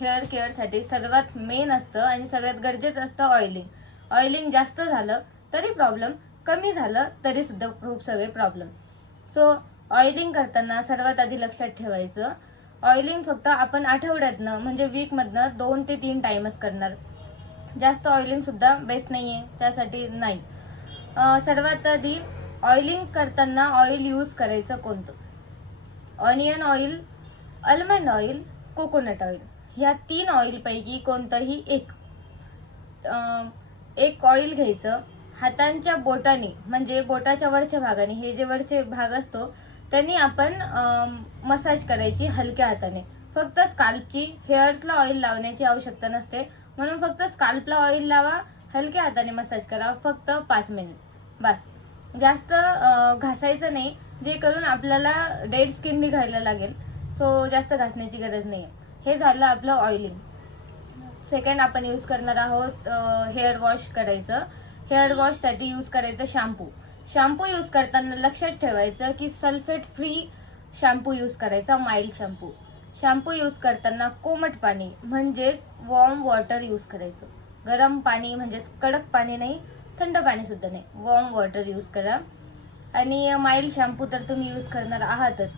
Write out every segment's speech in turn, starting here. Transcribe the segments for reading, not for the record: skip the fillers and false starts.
Hair केअरसाठी सर्वात main असतं आणि सगळ्यात गरजेचं असतं ऑइलिंग. ऑइलिंग जास्त झालं तरी प्रॉब्लेम, कमी झालं तरी सुद्धा खूप सगळे प्रॉब्लेम. सो ऑइलिंग करताना सर्वात आधी लक्षात ठेवायचं, ऑइलिंग फक्त आपण आठवड्यातनं म्हणजे वीकमधनं 2 ते 3 टाइमच करणार. जास्त ऑइलिंग सुद्धा बेस्ट नाहीये, त्यासाठी नाही. सर्वात आधी ऑइलिंग करताना ऑइल यूज करायचं कोणतं? Onion oil, almond oil, coconut oil, ह्या 3 ऑइल पैकी कोणतंही एक ऑइल घ्यायचं. हातांच्या बोटाने म्हणजे बोटाच्या वरच्या भागाने, हे जे वरचे भाग असतो त्यांनी आपण मसाज करायची हलक्या हाताने. फक्त स्काल्पची, हेअर्सला ऑइल लावण्याची आवश्यकता नसते, म्हणून फक्त स्काल्पला ऑइल लावा, हलक्या हाताने मसाज करा फक्त 5 मिनिट बस. जास्त घासायचं नाही, जे करून आपल्याला डेड स्किन निघायला लागेल. सो जास्त घासण्याची गरज नाही. हे झालं आपलं ऑइलिंग. सेकंड आपण यूज करणार आहोत हेअर वॉश करायचं. हेअर वॉशसाठी यूज करायचं शॅम्पू. शॅम्पू यूज करताना लक्षात ठेवायचं की सल्फेट फ्री शॅम्पू यूज करायचा, माइल्ड शॅम्पू. शॅम्पू यूज करताना कोमट पाणी म्हणजेच वॉर्म वॉटर यूज करायचं. गरम पाणी म्हणजेच कडक पाणी नाही, थंड पाणी सुद्धा नाही, वॉर्म वॉटर यूज करा. आणि माइल्ड शॅम्पू तर तुम्ही यूज करणार आहातच.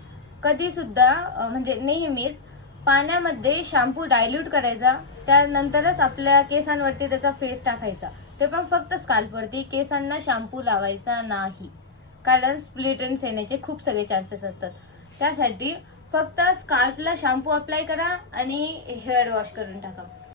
कधी सुद्धा म्हणजे नेहमीच पाण्यामध्ये शॅम्पू डायल्यूट करायचा, त्यानंतरच आपल्या केसांवरती त्याचा फेस टाकायचा, ते पण फक्त स्काल्पवरती. केसांना शॅम्पू लावायचा नाही, कारण स्प्लिट एंड्स येण्याचे खूप सगळे चान्सेस असतात. त्यासाठी फक्त स्काल्पला शॅम्पू अप्लाय करा आणि हेअर वॉश करून टाका.